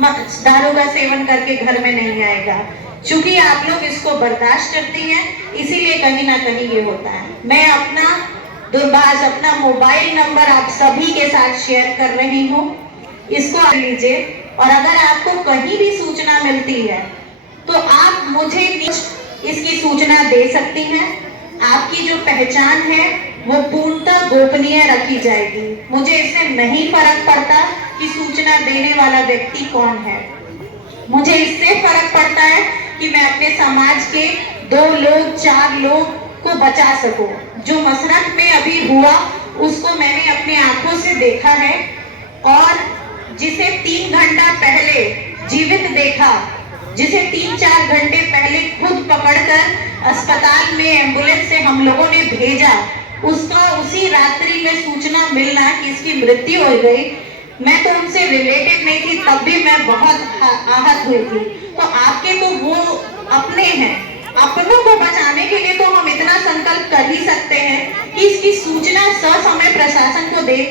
दारू का सेवन करके घर में नहीं आएगा। चूंकि आप लोग इसको बर्दाश्त करती हैं, इसीलिए कहीं ना कहीं ये होता है। मैं अपना दूरभाष, अपना मोबाइल नंबर आप सभी के साथ शेयर कर रही हूँ, इसको कर लीजिए। और अगर आपको कहीं भी सूचना मिलती है तो आप मुझे इसकी सूचना दे सकती हैं। आपकी जो पहचान है वो पूर्णतः गोपनीय रखी जाएगी। मुझे इससे नहीं फर्क पड़ता कि सूचना देने वाला व्यक्ति कौन है। मुझे इससे फर्क पड़ता है कि मैं अपने समाज के 2 लोग 4 लोग को बचा सकूं। जो मसरत में अभी हुआ उसको मैंने अपनी आंखों से देखा है, और जिसे 3 घंटा पहले जीवित देखा, जिसे 3-4 घंटे पहले खुद पकड़कर अस्पताल में एम्बुलेंस से हम लोगों ने भेजा, उसका उसी रात्रि में सूचना मिलना कि इसकी मृत्यु हो गई। मैं तो उनसे रिलेटेड नहीं थी, तब भी मैं बहुत आहत हुई थी। तो आपके तो वो अपने हैं, अपनों को बचाने के लिए तो हम इतना संकल्प कर ही सकते हैं कि इसकी सूचना ससमय प्रशासन को दे,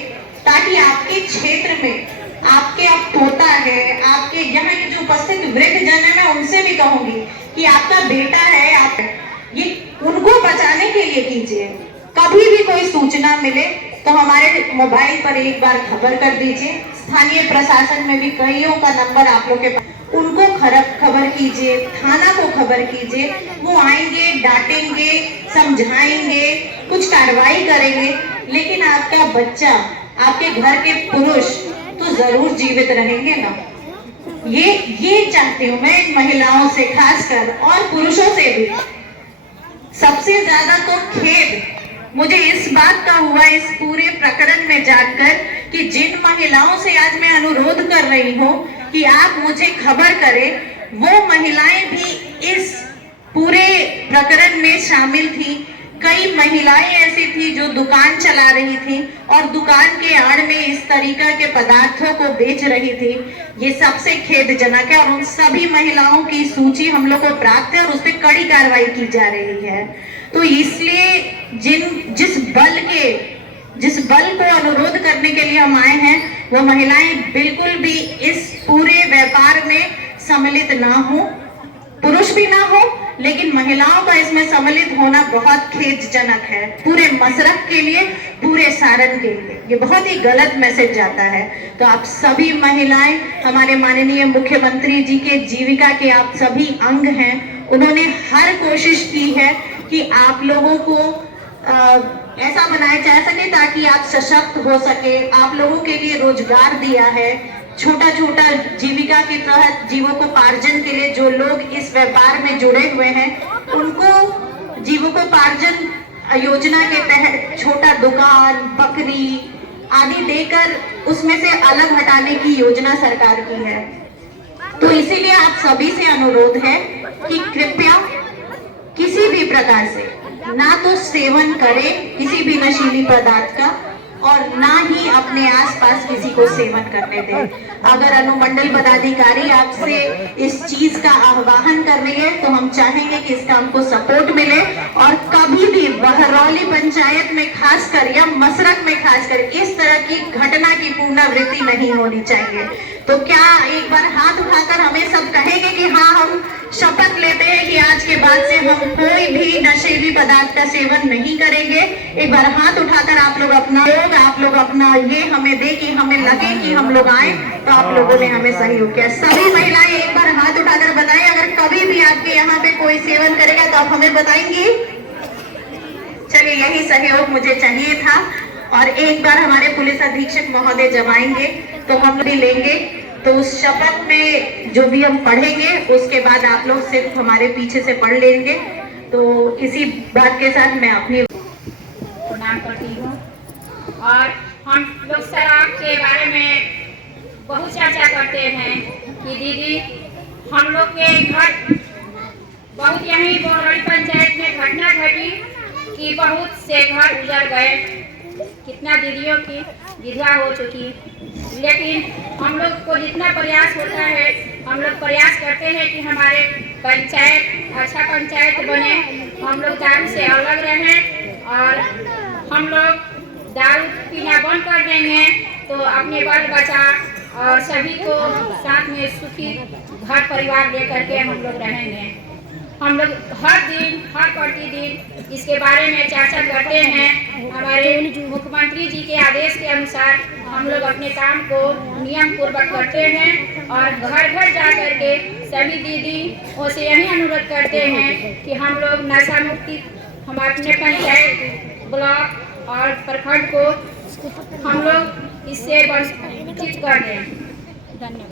ताकि आपके क्षेत्र में आपके अब पोता है, आपके यहाँ के जो उपस्थित वृद्ध जन है, मैं उनसे भी कहूंगी कि आपका बेटा है, आप ये उनको बचाने के लिए कीजिए। कभी भी कोई सूचना मिले तो हमारे मोबाइल पर एक बार खबर कर दीजिए। स्थानीय प्रशासन में भी कईयों का नंबर आप लोग के पास, उनको खबर कीजिए, थाना को खबर कीजिए। वो आएंगे, डांटेंगे, समझाएंगे, कुछ कार्रवाई करेंगे, लेकिन आपका बच्चा, आपके घर के पुरुष तो जरूर जीवित रहेंगे ना। ये चाहती हूँ मैं महिलाओं से खासकर, और पुरुषों से भी। सबसे ज्यादा तो खेद मुझे इस बात का हुआ इस पूरे प्रकरण में जानकर कि जिन महिलाओं से आज मैं अनुरोध कर रही हूँ कि आप मुझे खबर करें, वो महिलाएं भी इस पूरे प्रकरण में शामिल थी। कई महिलाएं ऐसी थी जो दुकान चला रही थी और दुकान के आड़ में इस तरीका के पदार्थों को बेच रही थी। ये सबसे खेदजनक है, और उन सभी महिलाओं की सूची हम लोग को प्राप्त है और उस पर कड़ी कार्रवाई की जा रही है। तो इसलिए जिस बल को अनुरोध करने के लिए हम आए हैं, वो महिलाएं बिल्कुल भी इस पूरे व्यापार में सम्मिलित ना हो, पुरुष भी ना हो, लेकिन महिलाओं का इसमें सम्मिलित होना बहुत खेदजनक है। पूरे मसरक के लिए, पूरे सारण के लिए ये बहुत ही गलत मैसेज जाता है। तो आप सभी महिलाएं, हमारे माननीय मुख्यमंत्री जी के जीविका के आप सभी अंग हैं। उन्होंने हर कोशिश की है कि आप लोगों को ऐसा बनाया जा सके ताकि आप सशक्त हो सके। आप लोगों के लिए रोजगार दिया है, छोटा छोटा जीविका के तहत जीविकोपार्जन के लिए जो लोग इस व्यापार में जुड़े हुए हैं, उनको जीविकोपार्जन योजना के तहत छोटा दुकान, बकरी आदि देकर उसमें से अलग हटाने की योजना सरकार की है। तो इसीलिए आप सभी से अनुरोध है कि कृपया किसी भी प्रकार से ना तो सेवन करें किसी भी नशीली पदार्थ का, और ना ही अपने आसपास किसी को सेवन करने दें। अगर अनुमंडल पदाधिकारी आपसे इस चीज का आह्वान कर रही है तो हम चाहेंगे कि इसका हमको सपोर्ट मिले, और कभी भी बहरौली पंचायत में खासकर या मसरक में खासकर इस तरह की घटना की पुनरावृत्ति नहीं होनी चाहिए। तो क्या एक बार हाथ उठाकर हमें सब कहेंगे कि हाँ, हम शपथ लेते हैं कि आज के बाद से हम कोई भी नशीली पदार्थ का सेवन नहीं करेंगे। एक बार हाथ उठाकर आप लोग अपना ये हमें दे कि हमें लगे कि हम लोग आए, तो आप लोगों ने हमें सहयोग किया। सभी महिलाएं एक बार हाथ उठाकर बताएं, अगर कभी भी आपके यहाँ पे कोई सेवन करेगा तो आप हमें बताएंगी। चलिए, यही सहयोग मुझे चाहिए था। और एक बार हमारे पुलिस अधीक्षक महोदय जब आएंगे तो हम भी लेंगे, तो उस शपथ में जो भी हम पढ़ेंगे उसके बाद आप लोग सिर्फ हमारे पीछे से पढ़ लेंगे। तो इसी बात के साथ मैं अपनी प्रणाम करती हूँ। और हम लोग शराब के बारे में बहुत चर्चा करते हैं कि दीदी, हम लोग के घर बहुत यहीं बहरौली पंचायत में घटना घटी कि बहुत से घर उजड़ गए, कितना दीदियों की विधवा हो चुकी। लेकिन हम लोग को जितना प्रयास होता है, हम लोग प्रयास करते हैं कि हमारे पंचायत अच्छा पंचायत बने, हम लोग दारू से अलग रहें, और हम लोग दारू पीना बंद कर देंगे तो अपने बाल बच्चा और सभी को साथ में सुखी घर परिवार लेकर के हम लोग रहेंगे। हम लोग हर दिन हर प्रतिदिन इसके बारे में चर्चा करते हैं। हमारे मुख्यमंत्री जी के आदेश के अनुसार हम लोग अपने काम को नियम पूर्वक करते हैं और घर घर जा करके सभी दीदी से यही अनुरोध करते हैं कि हम लोग नशा मुक्ति हम अपने पंचायत ब्लॉक और प्रखंड को हम लोग इससे वंचित कर दें। धन्यवाद।